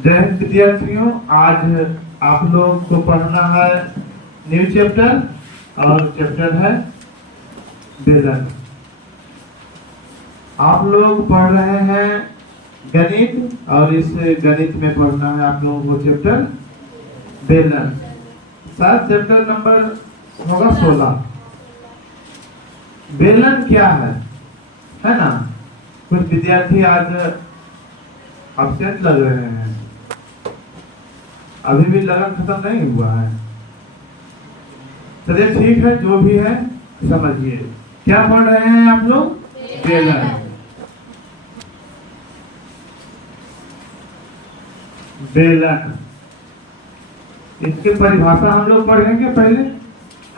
जय हिंद विद्यार्थियों। आज आप लोग को पढ़ना है न्यू चैप्टर और चैप्टर है बेलन। आप लोग पढ़ रहे हैं गणित और इस गणित में पढ़ना है आप लोगों को चैप्टर बेलन। शायद चैप्टर नंबर होगा 16। बेलन क्या है ना? कुछ विद्यार्थी आज अपसेट लग रहे हैं, अभी भी लगन खत्म नहीं हुआ है। चलिए ठीक है, जो भी है समझिए। क्या पढ़ रहे हैं आप लोग? बेलन। बेलन इसकी परिभाषा हम लोग पढ़ेंगे पहले,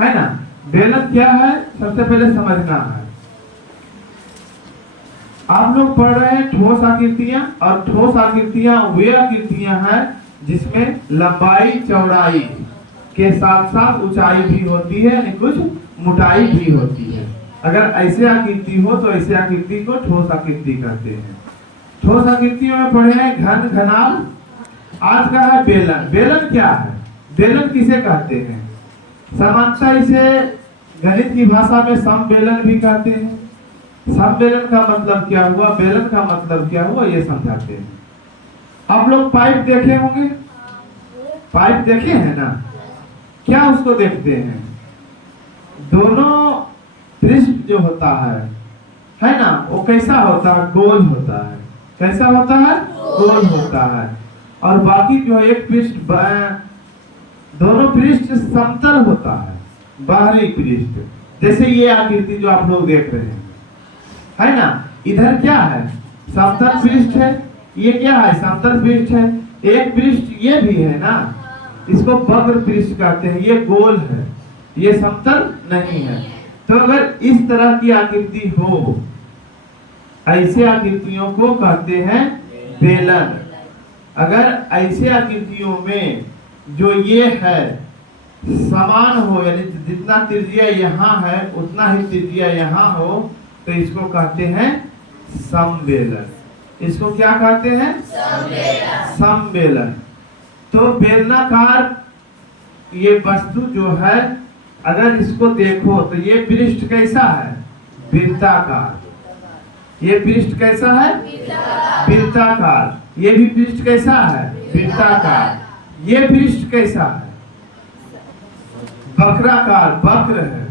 है ना। बेलन क्या है सबसे पहले समझना है। आप लोग पढ़ रहे हैं ठोस आकृतियां, और ठोस आकृतियां वे आकृतियां हैं जिसमें लंबाई चौड़ाई के साथ साथ ऊंचाई भी होती है, यानी कुछ मोटाई भी होती है। अगर ऐसे आकृति हो तो ऐसे आकृति को ठोस आकृति कहते हैं। ठोस आकृतियों में पढ़े हैं घन, घनाभ। आज का है बेलन। बेलन क्या है? बेलन किसे कहते हैं? सामान्यतः इसे गणित की भाषा में समबेलन भी कहते हैं। समबेलन का मतलब क्या हुआ, बेलन का मतलब क्या हुआ, ये समझाते हैं। आप लोग पाइप देखे होंगे, पाइप देखे हैं ना? क्या उसको देखते हैं? दोनों पृष्ठ जो होता है ना, वो कैसा होता है? गोल होता है। कैसा होता है? गोल होता है। और बाकी जो एक पृष्ठ, दोनों पृष्ठ समतल होता है, बाहरी पृष्ठ। जैसे ये आकृति जो आप लोग देख रहे हैं, है ना, इधर क्या है? समतल पृष्ठ है। ये क्या है? समतल पृष्ठ है। एक पृष्ठ ये भी है ना, इसको वक्र पृष्ठ कहते हैं। ये गोल है, ये समतल नहीं है। तो अगर इस तरह की आकृति हो, ऐसे आकृतियों को कहते हैं बेलन। अगर ऐसे आकृतियों में जो ये है समान हो, यानी जितना त्रिज्या यहाँ है उतना ही त्रिज्या यहाँ हो, तो इसको कहते हैं समबेलन। इसको क्या कहते हैं? समबेलन। तो बेलनाकार ये वस्तु जो है, अगर इसको देखो तो ये पृष्ठ कैसा है? वृत्ताकार। ये पृष्ठ कैसा है? वृत्ताकार। ये भी पृष्ठ कैसा है? वृत्ताकार। ये पृष्ठ कैसा है? वक्राकार, वक्र है,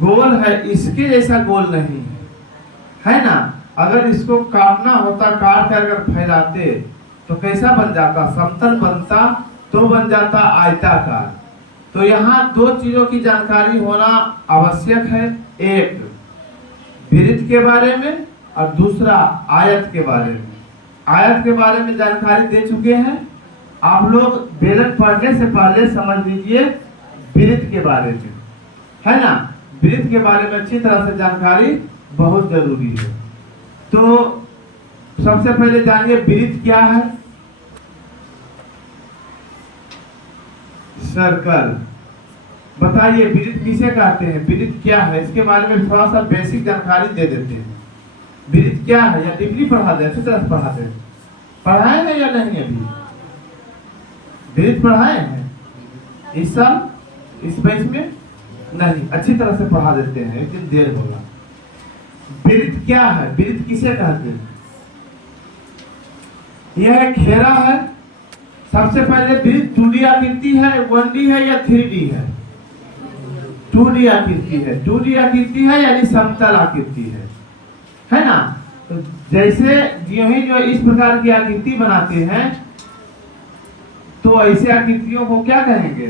गोल है। इसके जैसा गोल नहीं है ना। अगर इसको काटना होता, काट कर अगर फैलाते तो कैसा बन जाता? समतल बनता, तो बन जाता आयताकार। तो यहाँ दो चीजों की जानकारी होना आवश्यक है। एक वृत्त के बारे में और दूसरा आयत के बारे में। आयत के बारे में जानकारी दे चुके हैं आप लोग। बेलन पढ़ने से पहले समझ लीजिए वृत्त के बारे में, है ना। वृत्त के बारे में अच्छी तरह से जानकारी बहुत जरूरी है। तो सबसे पहले जानिए वृत्त क्या है। सर्कल। बताइए वृत्त किसे कहते हैं? वृत्त क्या है? इसके बारे में थोड़ा सा बेसिक जानकारी दे देते हैं। वृत्त क्या है, या डीपली पढ़ा दे, अच्छी तरह से पढ़ा दे। पढ़ाए हैं या नहीं? अभी वृत्त पढ़ाए हैं इस साल, इस बैच में नहीं। अच्छी तरह से पढ़ा देते हैं, एक दिन देर होगा। वृत्त क्या है? वृत्त किसे कहते हैं? यह एक घेरा है। सबसे पहले वृत्त 2D आकृति है, 1D है या 3D है? 2D आकृति है। 2D आकृति है यानी समतल आकृति है ना। तो जैसे जो इस प्रकार की आकृति बनाते हैं, तो ऐसे आकृतियों को क्या कहेंगे?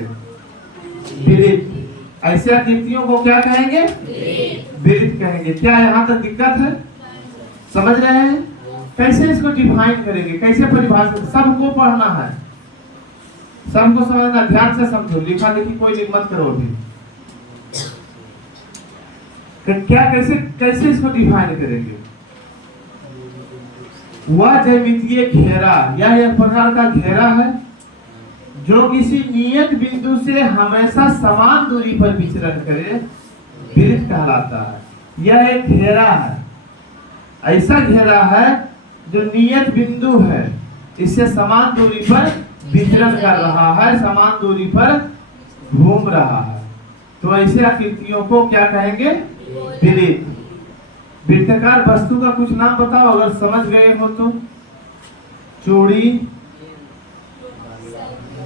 वृत्त। ऐसे आकृतियों को क्या कहेंगे? वृत्त कहेंगे। क्या यहाँ तक दिक्कत है? समझ रहे हैं? कैसे इसको डिफाइन करेंगे, कैसे परिभाषित? सबको पढ़ना है, सबको समझना। ध्यान से समझो, लिखा लिखी कोई मत करो अभी। क्या कैसे कैसे इसको डिफाइन करेंगे? वह ज्यामितीय घेरा, यह एक प्रकार का घेरा है जो किसी नियत बिंदु से हमेशा समान दूरी पर विचरण करे, वृत्त कहलाता है। यह एक घेरा है, ऐसा घेरा है जो नियत बिंदु है, इससे समान दूरी पर विचरण कर रहा है, समान दूरी पर घूम रहा है। तो ऐसे आकृतियों को क्या कहेंगे? वृत्त। वृत्ताकार वस्तु का कुछ नाम बताओ अगर समझ गए हो तो। चूड़ी,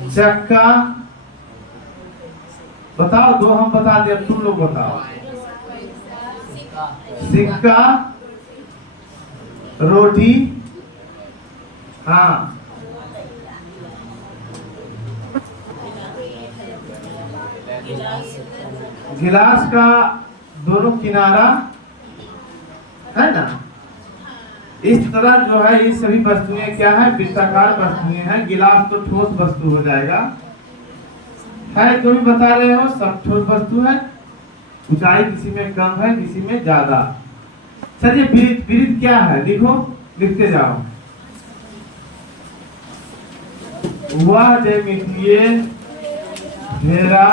चक्का, बताओ, दो हम बता दे, अब तुम लोग बताओ। सिक्का, रोटी, हाँ, गिलास का दोनों किनारा, है ना। इस तरह जो है ये सभी वस्तुएं क्या है? वृत्ताकार वस्तुएं हैं। गिलास तो ठोस वस्तु हो जाएगा, है जो भी बता रहे हो सब ठोस वस्तु है। ऊंचाई किसी में कम है, किसी में ज्यादा। चलिए वृत्त, वृत्त क्या है? लिखो, लिखते जाओ। वह ज्यामितीय घेरा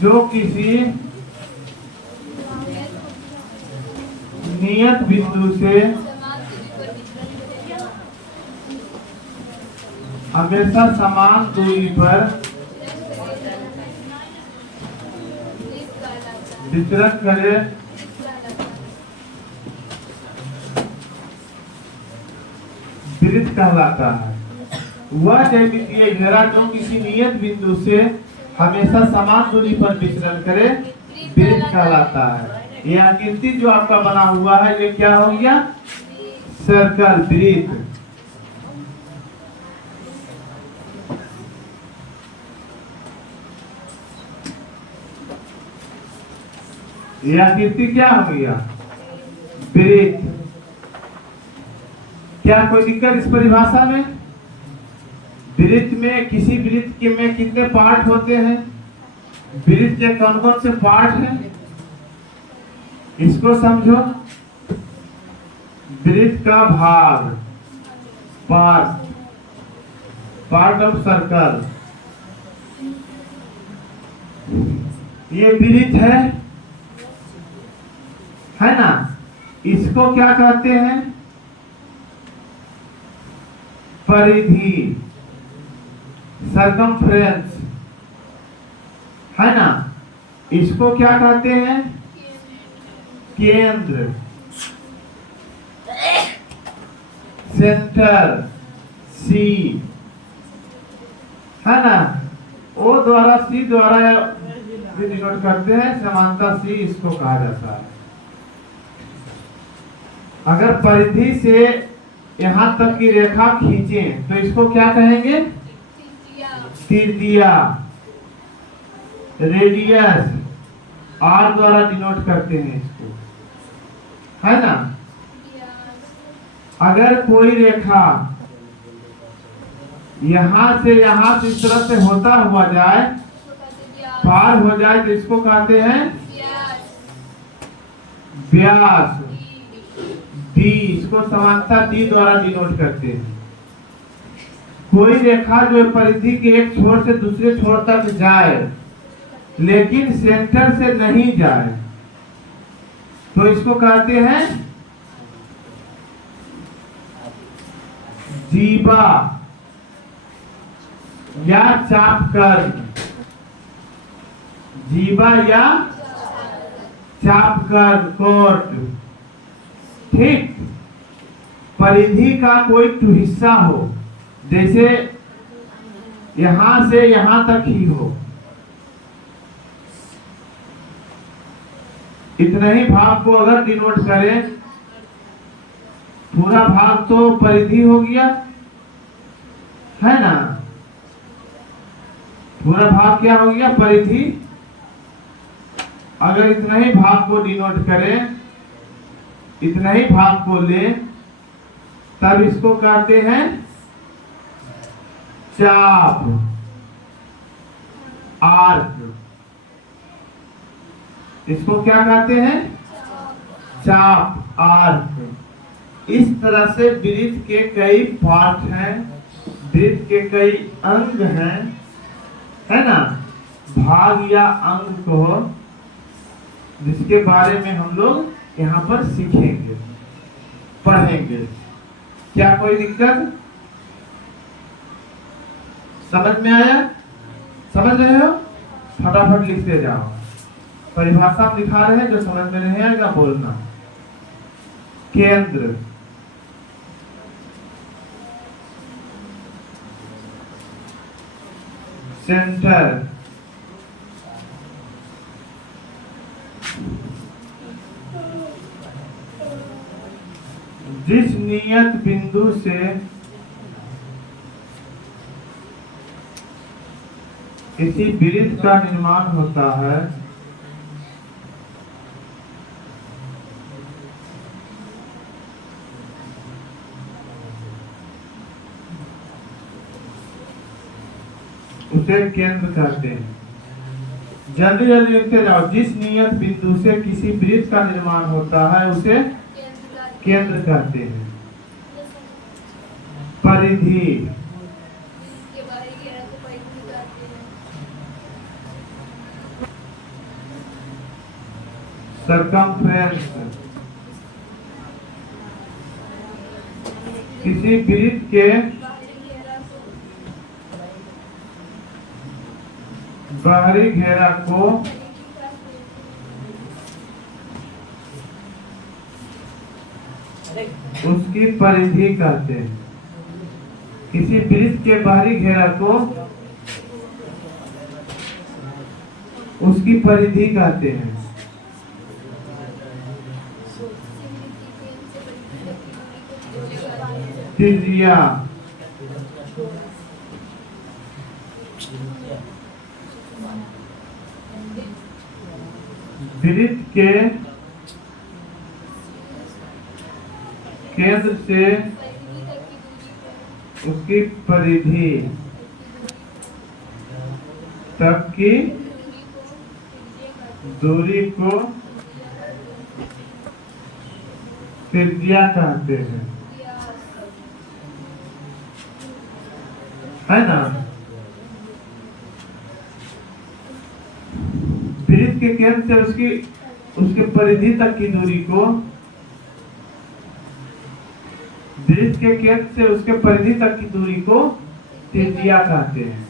जो किसी नियत बिंदु से हमेशा समान दूरी पर विचरण करे, वृत्त कहलाता है। वह ज्यामितीय घेरा जो किसी नियत बिंदु से हमेशा समान दूरी पर विचरण करे, वृत्त कहलाता है। ये आकृति जो आपका बना हुआ है ये क्या हो गया? सर्कल, वृत्त। ये आकृति क्या हो गया? वृत्त। क्या कोई दिक्कत इस परिभाषा में? वृत्त में, किसी वृत्त के में कितने पार्ट होते हैं? वृत्त के कौन कौन से पार्ट हैं इसको समझो। वृत्त का भाग, पार्ट, पार्ट ऑफ सर्कल, ये वृत्त है ना। इसको क्या कहते हैं? परिधि, सर्कमफ्रेंस, है ना। इसको क्या कहते हैं? केंद्र, सेंटर, सी, है ना। ओ द्वारा सी द्वारा भी डिनोट करते हैं, समानता सी इसको कहा जाता है। अगर परिधि से यहां तक की रेखा खींचें तो इसको क्या कहेंगे? त्रिज्या, रेडियस, आर द्वारा डिनोट करते हैं इसको, है ना। अगर कोई रेखा यहां से इस तरह से होता हुआ जाए, पार हो जाए तो इसको कहते हैं व्यास, डी। इसको समानता डी द्वारा डिनोट करते हैं। कोई रेखा जो परिधि के एक छोर से दूसरे छोर तक जाए लेकिन सेंटर से नहीं जाए तो इसको कहते हैं जीवा या चापकर्म, जीवा या चापकर्म, कोट। ठीक। परिधि का कोई हिस्सा हो, जैसे यहां से यहां तक ही हो, इतने ही भाग को अगर डिनोट करें, पूरा भाग तो परिधि हो गया, है ना। पूरा भाग क्या हो गया? परिधि। अगर इतना ही भाग को डिनोट करें, इतना ही भाग को ले, तब इसको कहते हैं चाप, आर्क। इसको क्या कहते हैं? चाप, आर्क। इस तरह से वृत्त के कई पार्ट हैं, वृत्त के कई अंग हैं, है ना। भाग या अंग को, जिसके बारे में हम लोग यहाँ पर सीखेंगे, पढ़ेंगे। क्या कोई दिक्कत? समझ में आया? समझ रहे हो? फटाफट लिखते जाओ। परिभाषा हम लिखा रहे हैं, जो समझ में नहीं आएगा बोलना। केंद्र, सेंटर, जिस नियत बिंदु से किसी वृत्त का निर्माण होता है उसे केंद्र कहते हैं। जल्दी जल्दी लिखते जाओ। जिस नियत बिंदु से किसी वृत्त का निर्माण होता है उसे केंद्र कहते हैं। परिधि, सरकमफ्रेंस, किसी वृत्त के बाहरी घेरा को उसकी परिधि कहते हैं। किसी वृत्त के बाहरी घेरा को उसकी परिधि कहते हैं। त्रिज्या, वृत्त के केंद्र से उसकी परिधि तक की दूरी को त्रिज्या कहते हैं, है ना। वृत्त के केंद्र से उसके परिधि तक की दूरी को, वृत्त के केंद्र से उसके परिधि तक की दूरी को त्रिज्या कहते हैं।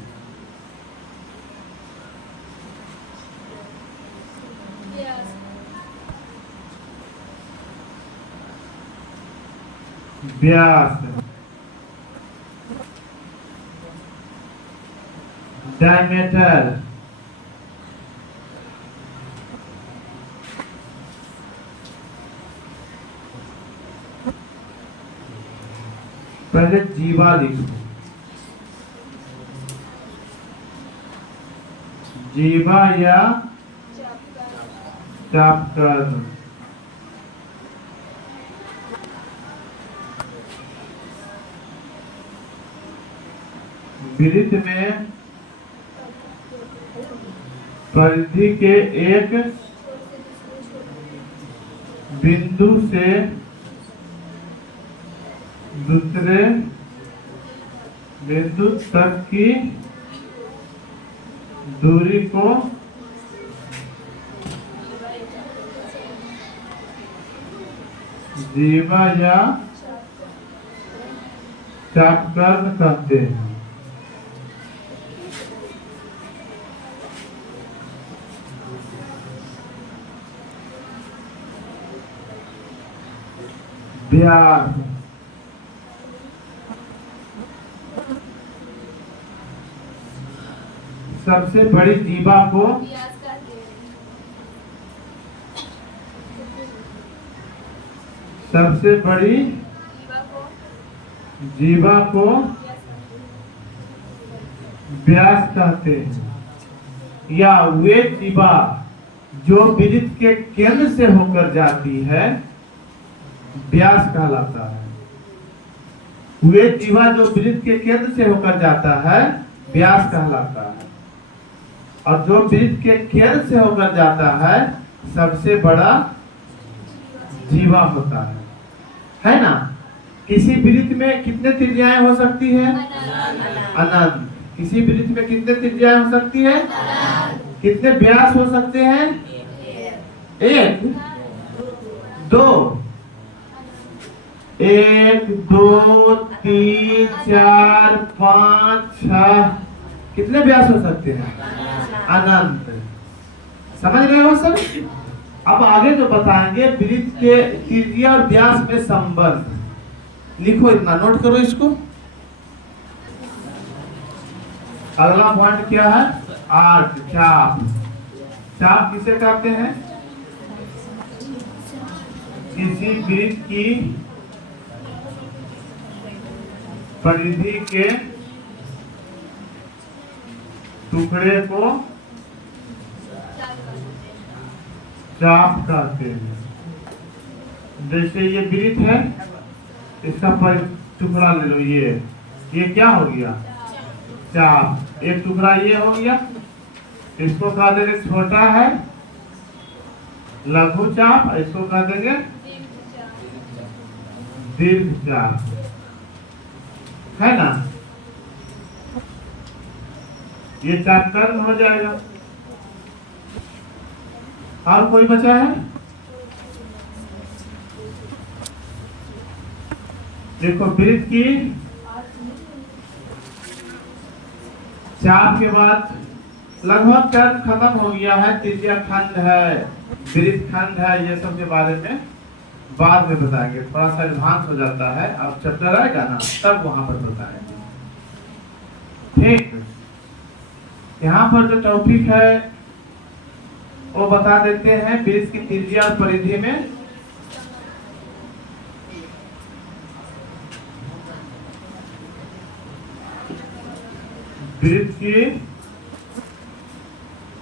व्यास, डायमीटर, पहले जीवा लिखो। जीवा या चापकर्म, वृत्त में परिधि के एक बिंदु से दूसरे बिंदु तक की दूरी को जीवा या चापकर्म कहते हैं। व्यास, सबसे बड़ी जीवा को सबसे बड़ी जीवा को व्यास कहते हैं। या वे जीवा जो वृत्त के केंद्र से होकर जाती है व्यास कहलाता है। वे जीवा जो वृत्त के केंद्र से होकर जाता है व्यास कहलाता है। और जो वृत्त के केंद्र से होकर जाता है सबसे बड़ा जीवा होता है ना। किसी वृत्त में कितने त्रिज्याएं हो सकती है? अनंत। किसी वृत्त में कितने त्रिज्याएं हो सकती है? कितने व्यास हो सकते हैं? एक, दो, 1 2 3 4 5 6 कितने व्यास हो सकते हैं? अनंत। समझ रहे हो सब? अब आगे जो बताएंगे वृत्त के त्रिज्या और व्यास में संबंध। लिखो, इतना नोट करो इसको। अगला पॉइंट क्या है? आर्क, चाप। चाप किसे कहते हैं? किसी वृत्त की परिधि के टुकड़े को चाप कहते हैं। जैसे ये वृत्त है, इसका टुकड़ा ले लो। ये क्या हो गया? चाप। एक टुकड़ा ये हो गया, इसको कह देंगे छोटा है लघु चाप, इसको कह देंगे दीर्घ चाप, है ना? ये चाप कर्म हो जाएगा। और कोई बचा है? देखो, वृत्त की चाप के बाद लगभग कर्म खत्म हो गया है। त्रिज्या खंड है, वृत्त खंड है, ये सब के बारे में बाद में बताएंगे। थोड़ा सा एडवांस हो जाता है, अब चैप्टर आएगा ना तब वहां पर बताएंगे। ठीक, यहाँ पर जो टॉपिक है वो बता देते हैं। वृत्त की त्रिज्या और परिधि में वृत्त की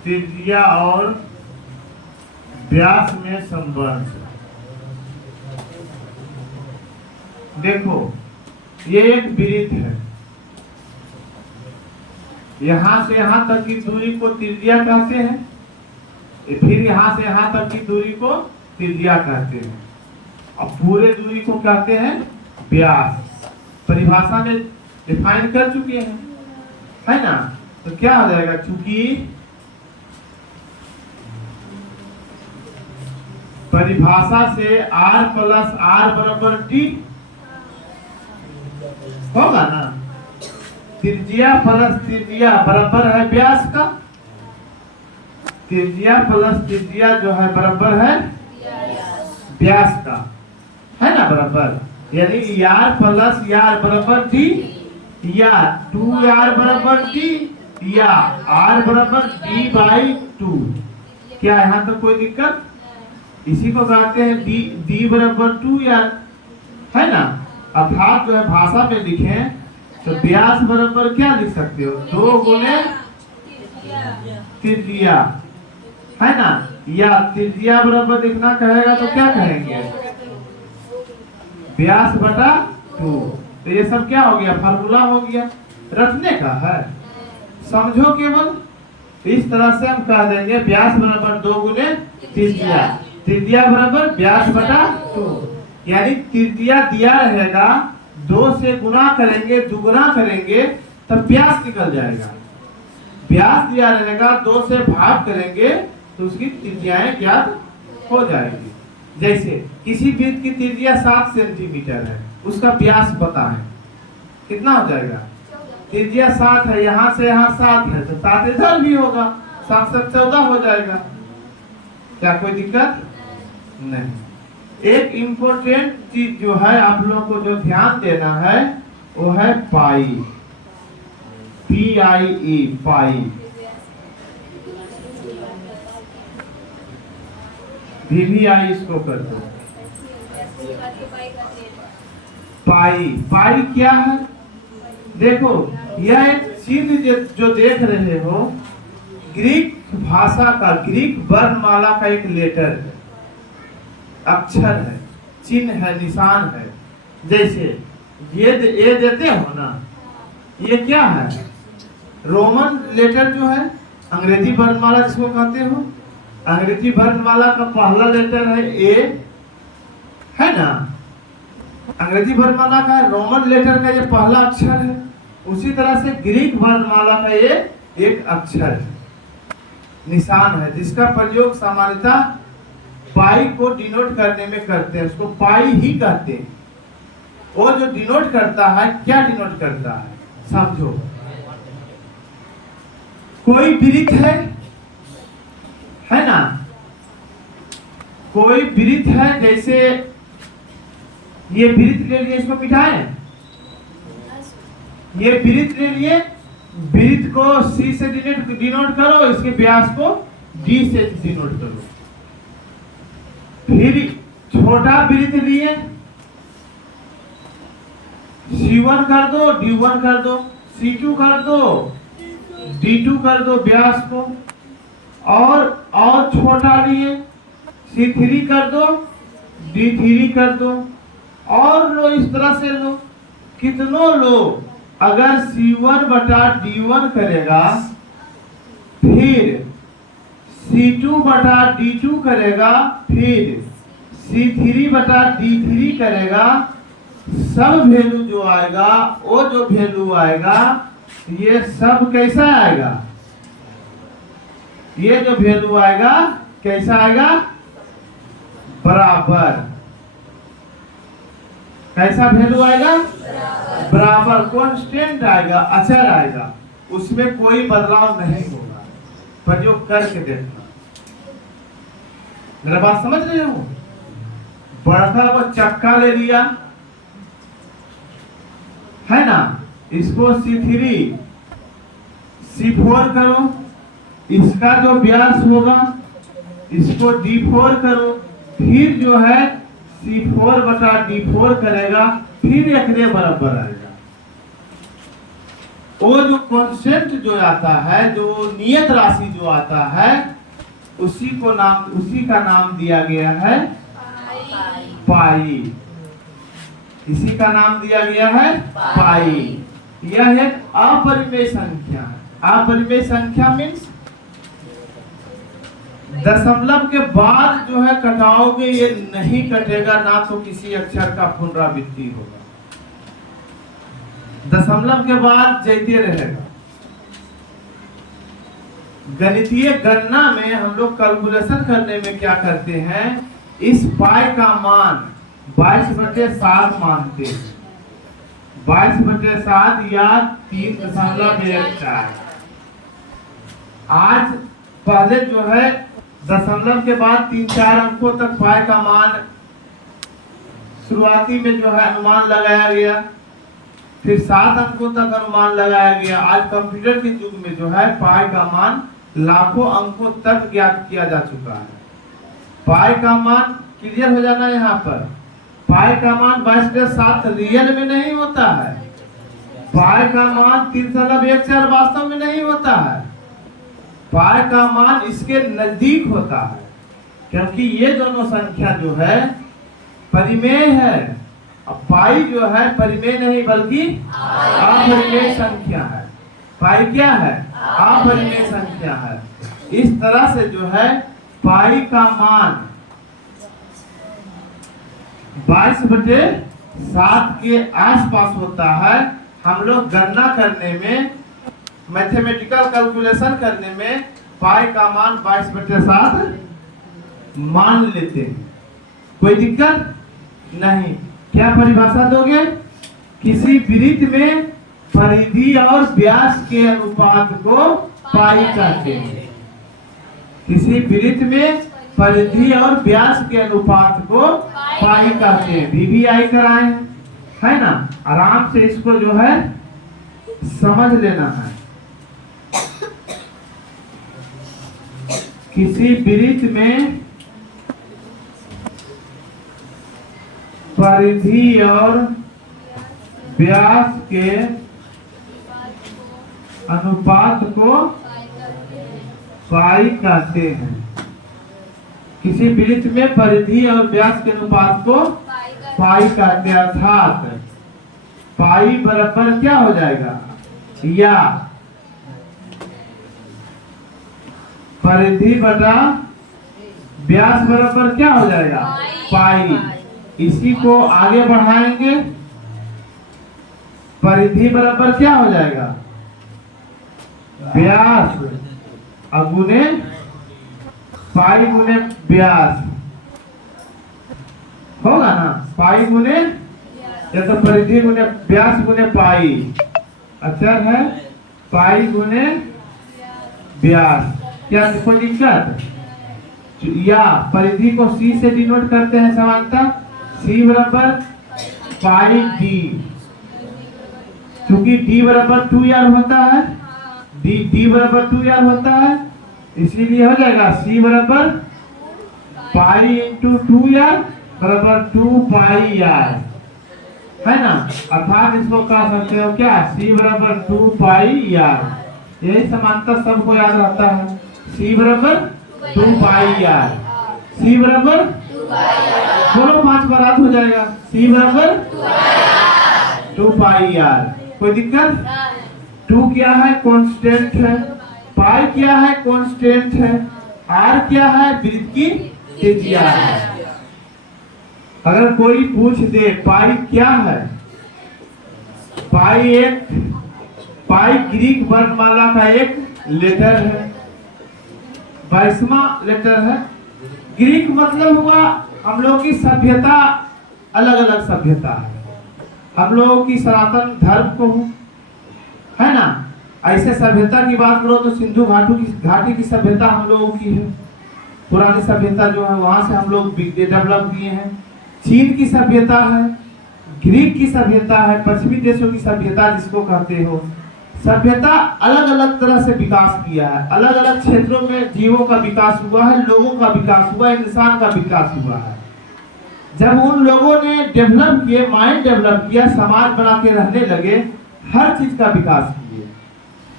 त्रिज्या और व्यास में संबंध। देखो, ये एक वृत्त है, यहां से यहां तक की दूरी को त्रिज्या कहते हैं, फिर यहां से यहां तक की दूरी को त्रिज्या कहते हैं, और पूरे दूरी को कहते हैं व्यास। परिभाषा में डिफाइन कर चुके हैं, है ना? तो क्या हो जाएगा? चूंकि परिभाषा से r प्लस r बराबर t होगा ना? त्रिज्या प्लस त्रिज्या बराबर है व्यास का। त्रिज्या प्लस त्रिज्या जो है बराबर है व्यास का, है ना? बराबर, यानी r प्लस r बराबर t, या 2r बराबर t, या r बराबर d/2। क्या यहाँ तो कोई दिक्कत? इसी को कहते हैं d बराबर 2r, है ना? अर्थात जो है भाषा में लिखें तो व्यास बराबर क्या लिख सकते हो? 2 गुने त्रिज्या, है ना? या त्रिज्या बराबर लिखना कहेगा तो क्या कहेंगे? व्यास बटा 2। तो ये सब क्या हो गया? फार्मूला हो गया, रखने का है, समझो केवल। इस तरह से हम कह देंगे व्यास बराबर 2 गुने त्रिज्या, त्रिज्या बराबर व्यास बटा 2। यानी त्रिज्या दिया रहेगा, 2 से गुना करेंगे, दुगुना करेंगे तब व्यास निकल जाएगा। व्यास दिया रहेगा, 2 से भाग करेंगे तो उसकी त्रिज्याएं ज्ञात हो जाएगी। जैसे किसी वृत्त की त्रिज्या 7 सेंटीमीटर है, उसका व्यास पता है, कितना हो जाएगा? त्रिज्या 7 है, यहाँ से यहाँ 7 है, तो 7 इधर भी होगा, 7 से 14 हो जाएगा। क्या कोई दिक्कत नहीं? एक इम्पोर्टेंट चीज जो है आप लोगों को जो ध्यान देना है वो है पाई, PIE, पाई। VVI इसको कर दो। पाई, पाई क्या है? देखो, यह एक चिन्ह जो देख रहे हो, ग्रीक भाषा का, ग्रीक वर्णमाला का एक लेटर है, अक्षर है, चिन्ह है, निशान है। जैसे ये देते हो ना, ये क्या है? रोमन लेटर जो है, अंग्रेजी वर्णमाला जिसको कहते हो, अंग्रेजी वर्णमाला का पहला लेटर है ए, है ना? अंग्रेजी वर्णमाला का रोमन लेटर का ये पहला अक्षर है। उसी तरह से ग्रीक वर्णमाला का ये एक अक्षर है, निशान है, जिसका प्रयोग सामान्यतः पाई को डिनोट करने में करते हैं, उसको पाई ही कहते हैं। वो जो डिनोट करता है, क्या डिनोट करता है समझो। कोई वृत्त है ना, कोई वृत्त है, जैसे ये वृत्त ले लिए, इसको मिटाएं, ये वृत्त ले लिए, वृत्त को C से डिनोट करो, इसके व्यास को D से डिनोट करो। फिर छोटा वृत्त लिए, C1 कर दो, D1 कर दो, C2 कर दो, D2 कर दो व्यास को, और छोटा लिए C3 कर दो, D3 कर दो, और लो इस तरह से लो, कितनों लो। अगर C1 बटा D1 करेगा, फिर C2 बटा D2 करेगा, फिर C3 बटा D3 करेगा, सब वैल्यू जो आएगा, वो जो वैल्यू आएगा, ये सब कैसा आएगा, ये जो वैल्यू आएगा कैसा आएगा, बराबर। कैसा वैल्यू आएगा, बराबर, कांस्टेंट आएगा, अचर आएगा, उसमें कोई बदलाव नहीं होगा। प्रयोग करके देखना, मेरा बात समझ रहे हो। बड़ा वो चक्का ले लिया है ना, इसको C3 C4 करो, इसका जो व्यास होगा इसको D4 करो, फिर जो है C4 बटा D4 करेगा, फिर एक बराबर आएगा। वो जो कांस्टेंट जो आता है, जो नियत राशि जो आता है, उसी का नाम दिया गया है पाई। इसी का नाम दिया गया है पाई। यह एक अपरिमेय संख्या है। अपरिमेय संख्या मीन्स दशमलव के बाद जो है कटाओगे, ये नहीं कटेगा, ना तो किसी अक्षर का पुनरावृत्ति होगा, दशमलव के बाद जैते रहेगा। गणितीय गणना में हम लोग कैलकुलेशन करने में क्या करते हैं, इस पाई का मान 22/7 मानते हैं, 22/7 या 3.14। आज पहले जो है दशमलव के बाद 3-4 अंकों तक पाई का मान शुरुआती में जो है अनुमान लगाया गया, फिर 7 अंकों तक अनुमान लगाया गया। आज कंप्यूटर के युग में जो है पाई का मान लाखों अंकों तक ज्ञात किया जा चुका है। पाई का मान क्लियर हो जाना, यहाँ पर पाई का मान 22/7 रियल में नहीं होता है, पाई का मान 3.14 वास्तव में नहीं होता है, पाई का मान इसके नजदीक होता है, क्योंकि ये दोनों संख्या जो है परिमेय है। अब पाई जो है परिमेय नहीं बल्कि अपरिमेय संख्या है। पाई क्या है, अपरिमेय संख्या है। इस तरह से जो है पाई का मान 22/7 के आसपास होता है। हम लोग गणना करने में, मैथमेटिकल कैलकुलेशन करने में पाई का मान 22/7 मान लेते हैं, कोई दिक्कत नहीं। क्या परिभाषा दोगे, किसी वृत्त में परिधि और व्यास के अनुपात को पाई कहते हैं। किसी वृत्त में परिधि और व्यास के अनुपात को पाई कहते हैं। VVI कराए है ना, आराम से इसको जो है समझ लेना है। किसी वृत्त में परिधि और व्यास के अनुपात को पाई कहते हैं। किसी वृत्त में परिधि और व्यास के अनुपात को पाई कहते हैं, अर्थात पाई बराबर क्या हो जाएगा, या परिधि बटा व्यास बराबर क्या हो जाएगा, पाई। इसी को आगे बढ़ाएंगे, परिधि बराबर क्या हो जाएगा, व्यास गुने पाई गुने व्यास होगा ना, पाई गुने या तो परिधि गुने व्यास गुने पाई, अक्षर है पाई गुने व्यास। क्या कोई दिक्कत? या परिधि को सी से डिनोट करते हैं समानता, सी बराबर पाई डी, क्योंकि डी बराबर 2r होता है, डी बराबर 2r होता है, इसीलिए हो जाएगा सी बराबर पाई इंटू 2r बराबर 2 पाई r, है ना। अर्थात इसको कह सकते हो क्या, सी बराबर 2 पाई r। यही समानता सबको याद रहता है, सी बराबर 2 पाई r, सी बराबर बोलो 5 बार याद हो जाएगा, सी बराबर 2 पाई r। कोई दिक्कत? 2 क्या है? कांस्टेंट है। पाई क्या है? कांस्टेंट है। r क्या है? वृत्त की त्रिज्या है। अगर कोई पूछ दे पाई क्या है, पाई ग्रीक वर्णमाला का एक लेटर है, 22वां लेटर है। ग्रीक मतलब हुआ हम लोग की सभ्यता, अलग अलग सभ्यता है। हम लोगों की सनातन धर्म को है ना, ऐसे सभ्यता की बात करो तो सिंधु घाटी की सभ्यता हम लोगों की है, पुरानी सभ्यता जो है वहां से हम लोग डेवलप किए हैं। चीन की सभ्यता है, ग्रीक की सभ्यता है, पश्चिमी देशों की सभ्यता जिसको कहते हो। सभ्यता अलग अलग तरह से विकास किया है, अलग अलग क्षेत्रों में जीवों का विकास हुआ है, लोगों का विकास हुआ, इंसान का विकास हुआ है। जब उन लोगों ने डेवलप किए, माइंड डेवलप किया, समाज बना के रहने लगे, हर चीज का विकास किए,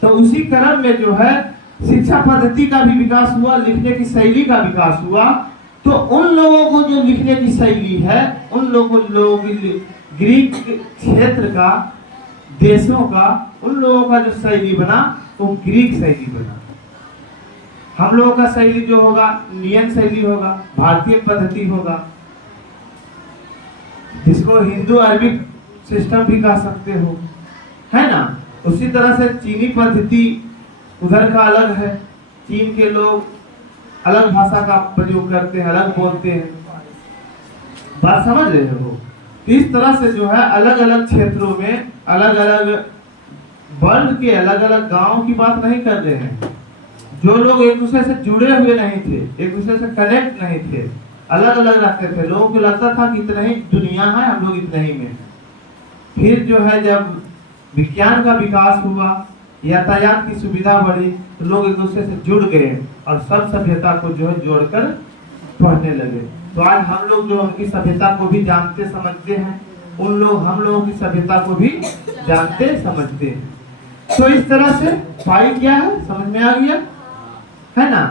तो उसी क्रम में जो है शिक्षा पद्धति का भी विकास हुआ, लिखने की शैली का विकास हुआ। तो उन लोगों को जो लिखने की शैली है, उन लोगों ग्रीक क्षेत्र का, देशों का, उन लोगों का जो शैली बना वो ग्रीक शैली बना। हम लोगों का शैली जो होगा नियन शैली होगा, भारतीय पद्धति होगा, जिसको हिंदू अरबिक सिस्टम भी कह सकते हो, है ना। उसी तरह से चीनी पद्धति उधर का अलग है, चीन के लोग अलग भाषा का प्रयोग करते हैं, अलग बोलते हैं, बात समझ रहे हो। इस तरह से जो है अलग अलग क्षेत्रों में अलग अलग वर्ल्ड के अलग अलग गांवों की बात नहीं कर रहे हैं। जो लोग एक दूसरे से जुड़े हुए नहीं थे, एक दूसरे से कनेक्ट नहीं थे, अलग अलग रहते थे, लोगों को लगता था कि इतना ही दुनिया है, हम लोग इतना ही में। फिर जो है जब विज्ञान का विकास हुआ, यातायात की सुविधा बढ़ी, तो लोग एक दूसरे से जुड़ गए और सब सभ्यता को जो है जोड़कर पढ़ने लगे। तो आज हम लोग जो उनकी सभ्यता को भी जानते समझते हैं, उन लोग हम लोगों की सभ्यता को भी जानते समझते हैं। तो इस तरह से पाई क्या है समझ में आ गया, है ना।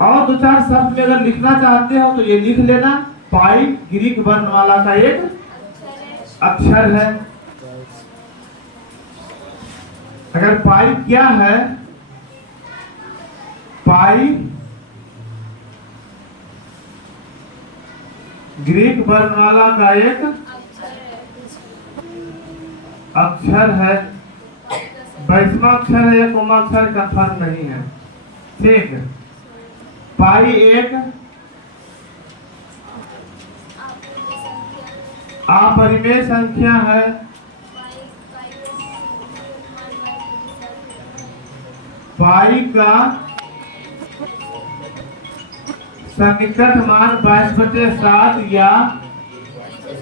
और दो चार शब्द में अगर लिखना चाहते हो तो ये लिख लेना, पाई ग्रीक वर्णमाला का एक अक्षर है। अगर पाई क्या है, पाई ग्रीक वर्णमाला का एक अक्षर है, 22वां अक्षर है, एक कोमा अक्षर कंफर्म नहीं है, ठीक। पाई एक अपरिमेय संख्या है, पाई का सन्निकट मान 22/7 या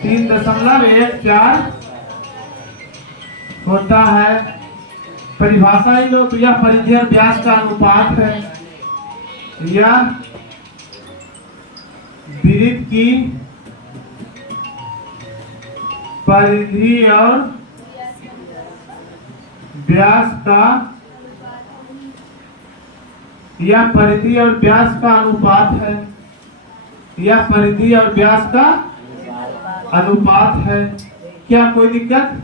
3.14 होता है। परिभाषा ही लो तो यह परिधि और व्यास का अनुपात है, या वृत्त की परिधि और व्यास का, या परिधि और व्यास का अनुपात है, या परिधि और व्यास का अनुपात है। क्या कोई दिक्कत?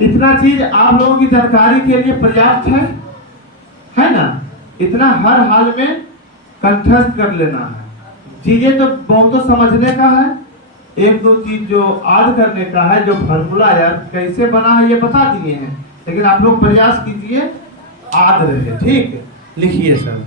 इतना चीज आप लोगों की जानकारी के लिए पर्याप्त है ना। इतना हर हाल में कंठस्थ कर लेना है। चीजें तो बहुत समझने का है, एक दो चीज जो याद करने का है, जो फॉर्मूला यार कैसे बना है ये बता दिए हैं, लेकिन आप लोग प्रयास कीजिए याद रहे, ठीक। लिखिए सब।